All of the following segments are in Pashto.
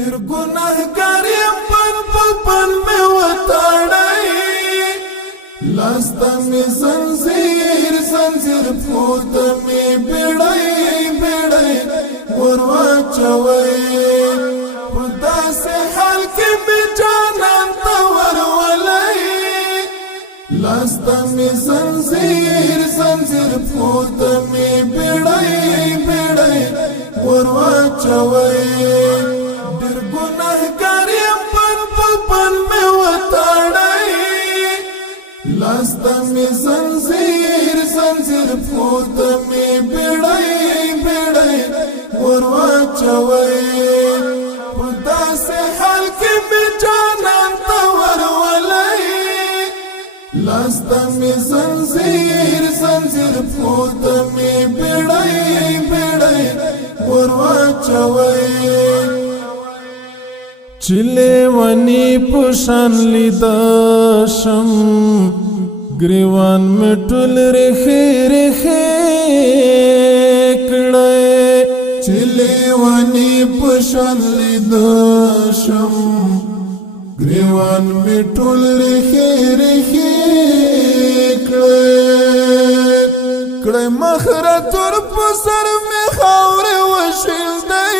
ډېر ګناهګار یم پن مې وتړی لاس ته مې زنځیر پښو ته مې بیړۍ ور واچوئ په داسې حال کې مې جانان ته ورولئ لاس ته مې زنځیر پښو ته مې بیړۍ ور واچوئ ډېر ګناهګار یم پن مې وتړی لاس ته مې زنځیر پښو ته مې بیړۍ ور واچوئ په داسې حال کې مې جانان ته ورولئ لاس ته مې زنځیر پښو ته مې بیړۍ ور واچوئ چې لیونی په شان لیده شم ګریوان مې ټول ریخې کړی چې لیونی په شان لیده شم ګریوان مې ټول ریخې کړی مخره تور په سر مې خاورې وشیندی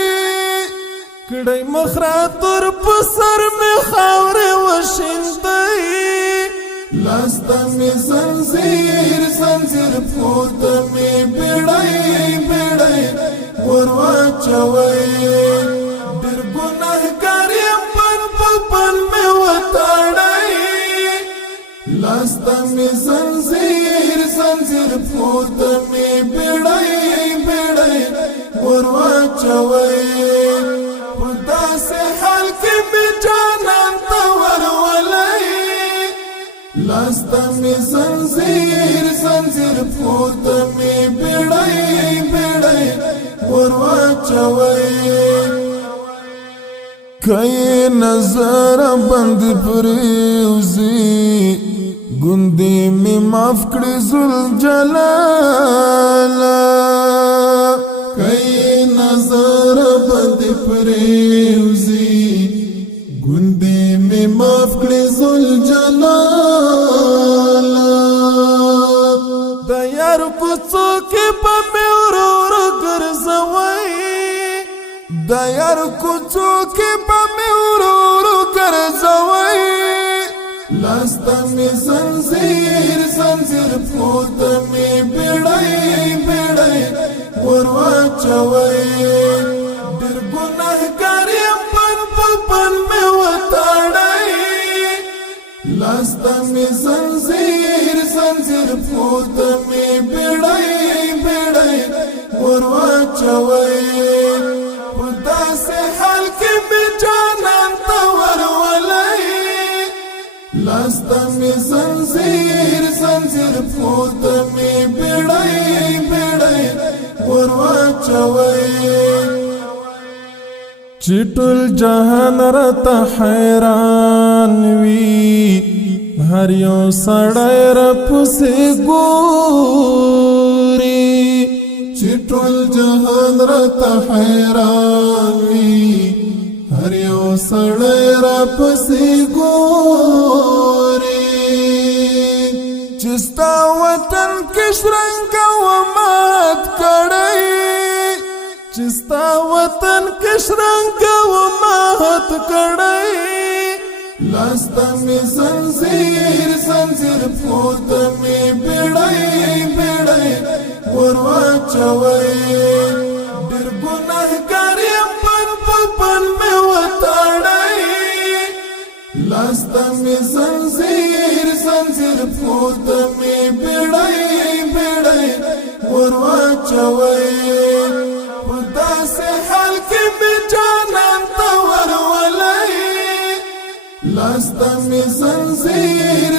کړی مخره تور په سر مې خاورې وشیندی لاس ته مې زنځیر پښو ته مې بیړۍ ور واچوئ ډېر ګناهګار یم پن مې وتړی لاس ته مې زنځیر پښو ته مې بیړۍ ور واچوئ په داسې حال کې مې جانان ته ورولئ لاس ته مې زنځیر پښو ته مې بیړۍ ور واچوئ که نظر بند پریوزي ګوندې مې معاف کړې ذوالجلاله که نظر بند پریوزي ګوندې مې معاف کړې ذوالجلاله د یار کوڅو کې به مې ورور ګرځوئ د یار کوڅو کې به مې ورور ګرځوئ لاس ته مې زنځیر پښو ته مې بیړۍ ور واچوئ ډېر ګناهګار یم پن مې وتړی لاس ته مې زنځیر پښو ته مې بیړۍ ور واچوئ په داسې حال کې مې جانان ته ورولئ لاس ته مې زنځیر پښو ته مې بیړۍ ور واچوئ چې ټول جهان راته حیران وي هر یو سړی راپسې ګوري چې ټول جهان راته حیران وي هر یو سړی راپسې ګوري چې ستا وطن کې شرنګه و مات کړی چې ستا وطن کې شرنګه و مات کړی لاس ته مې زنځیر پښو ته مې بیړۍ ور واچوئ ډېر ګناهګار یم پن مې وتړی لاس ته مې زنځیر پښو ته مې بیړۍ ور واچوئ په داسې حال کې مې جانان ته ورولئ لاس ته مې زنځیر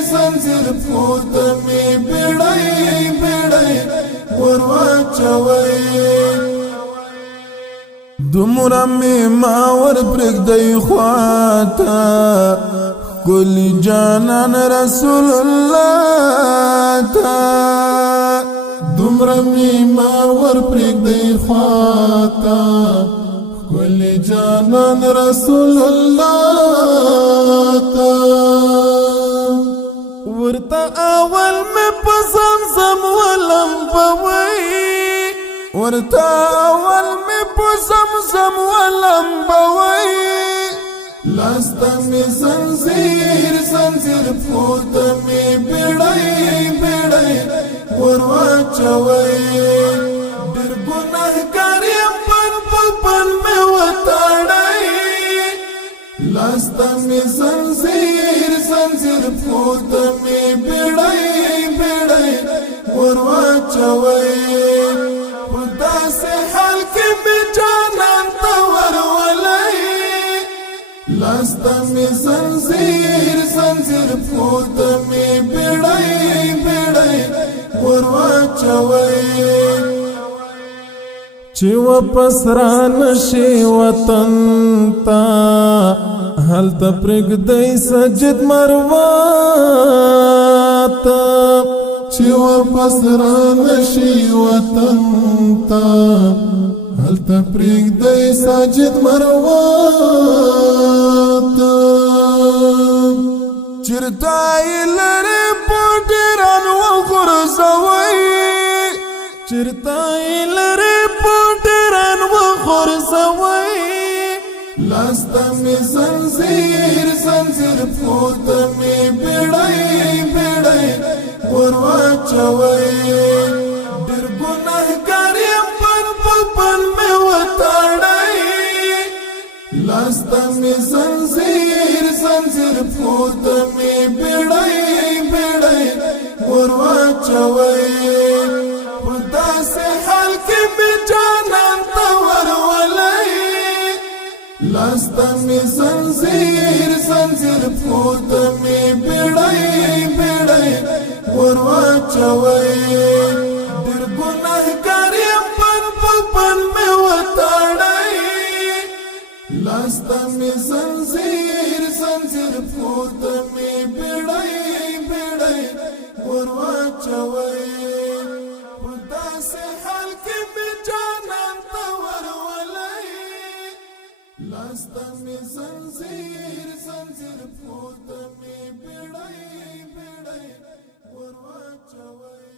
پښو ته مې بیړۍ ور واچوئ دومره مې ما ور پرېږدی خواته ښکلي جانان رسول الله ته دومره مې ما ور پرېږدی خواته خلی جانان رسول الله تا ورتا اول میں پسمزم ولمبوي ورتا اول میں پسمزم ولمبوي لاستا می زنزیر زنزیر پوتا می بیڑای بیڑای ورواچوي ډېر ګناهګار یم پن می وتاړی لاستا می زنزیر زنزیر پوتا می بیڑای بیڑای ورواچوي په داسې حال کې می جانان ته ورولئ لاستا می زنزیر زنزیر پوتا می بیڑای بیڑای ورواچوي چې واپس را نشي وطن تا هلته پرېږدئ سجد مروه ته چې واپس را نشي وطن تا هلته پرېږدئ سجد مروه ته چېرته یې لرې په ډېران وغورځوئ چېرته یې لرې په ډېران وغورځوئ لاستا می زنزیر زنزیر پوتا می بیڑای بیڑای ورواچوي ډېر ګناهګار یم پن می وتاړی لاستا می زنزیر زنزیر پوتا می بیڑای بیڑای ورواچوي په داسې حال کې می جانان ته ورولئ لاستا می زنزیر زنزیر پوتا می بیڑای بیڑای ورواچوي ډېر ګناهګار یم پن می وتاړی لاستا می زنزیر زنزیر پوتا می بیڑای بیڑای ورواچوي په داسې حال کې می جانان ته ورولئ لاستا می زنزیر زنزیر پوتا می بیڑای بیڑای ورواچوي